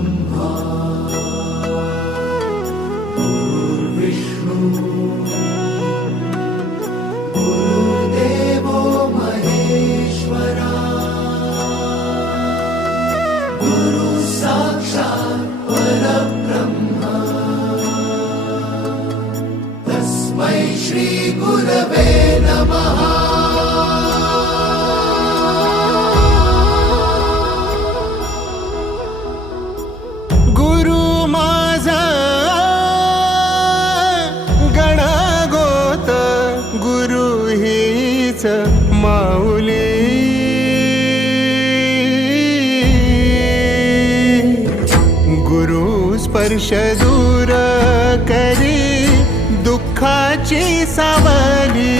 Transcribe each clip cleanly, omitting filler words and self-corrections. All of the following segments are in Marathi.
ब्रह्मा गुरुर्विष्णु गुरुर्देवो महेश्वरा गुरु साक्षात् परब्रह्म तस्मै श्री गुरवे नमः। माऊली गुरु स्पर्श दूर करी दुःखाची सावली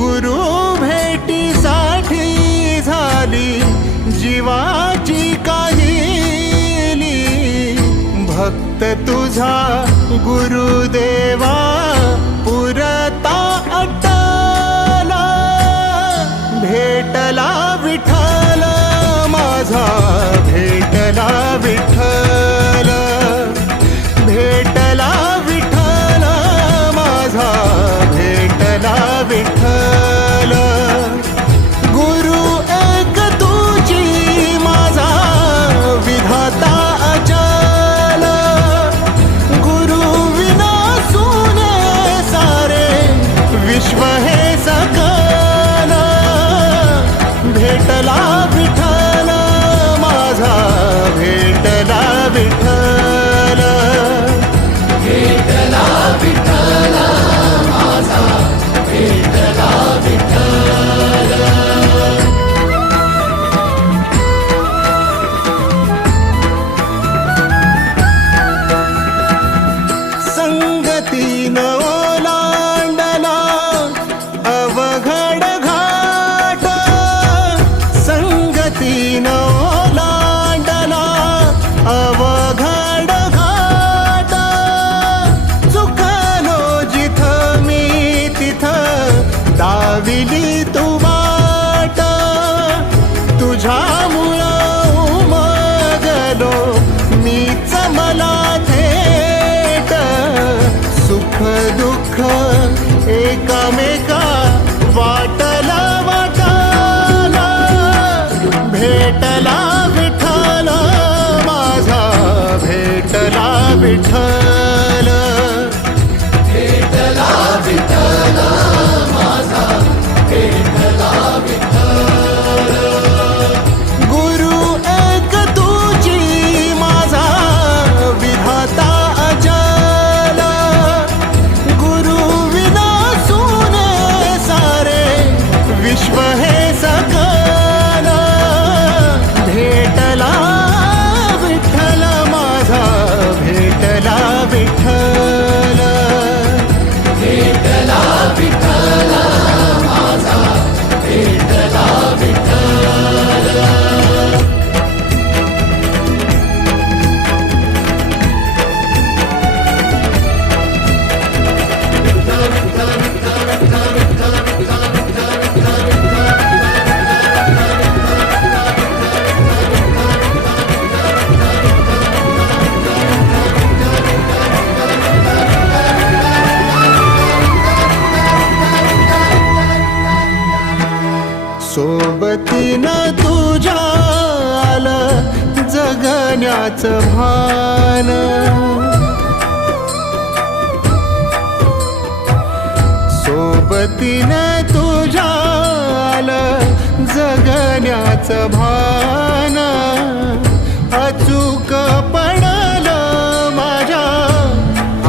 गुरु भेटीसाठी झाली जीवाची काहिली भक्त तुझा गुरुदेवा पुरता भेटला विठ्ठल माझा भेटला विठ्ठल भेटला विठ्ठल माझा भेटला विठ्ठल गुरु एक तुझी माझा विधाता अचल गुरु विना सुने सारे विश्व हे सकल भेटला विठ्ठल माझा भेटला विठ्ठल भेटला विठ्ठल माझा भेटला विठ्ठल। संगतीनं ओलांडला अवघड घाट संगतीनं ओलांडला अवघड घाट चुकलो जिथं मी तिथं दाविली तू वाट तुझ्यामुळं उमगलो मीच मला थेट सुख दुःख एकामेका वाटला वाटाला भेटला विठ्ठल माझा भेटला विठ्ठल भेटला विठ्ठल माझा भेटला विठ्ठल गुरु एक तुझी माझा विधाता अचल गुरु विना सुने सारे विश्व हे सकल भेटला विठ्ठल माझा भेटला विठ्ठल भेटला विठ्ठल माझा भेटला विठ्ठल। सोबतीनं तुझ्या आलं जगण्याचं भान सोबतीनं तुझ्या आलं जगण्याचं भान अचूक पडलं माझ्या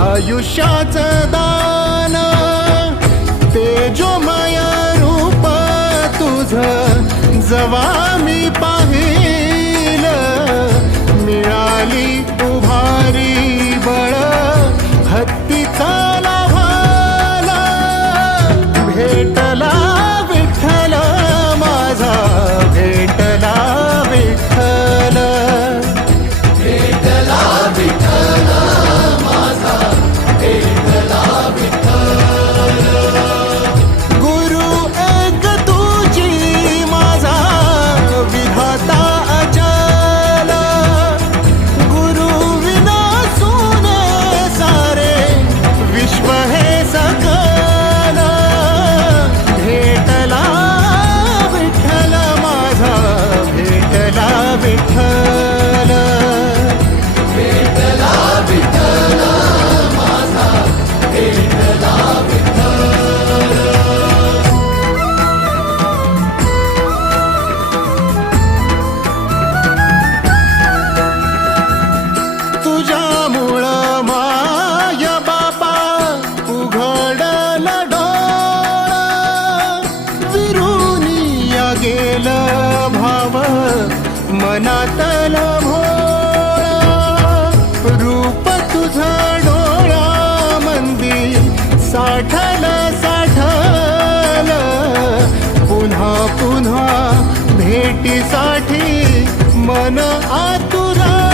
आयुष्याचं दान तेजोमय रूप तुझं जवा मी पाहिलं मिळाली उभारी बळ हत्तीचा लाभाला भेटला विठ्ठल माझा भेटला विठ्ठल भेटला विठ्ठल माझा भेटला मनातल भोळा रूप तुझं डोळा मंदी साठल साठल पुन्हा पुन्हा भेटीसाठी मन आतुरल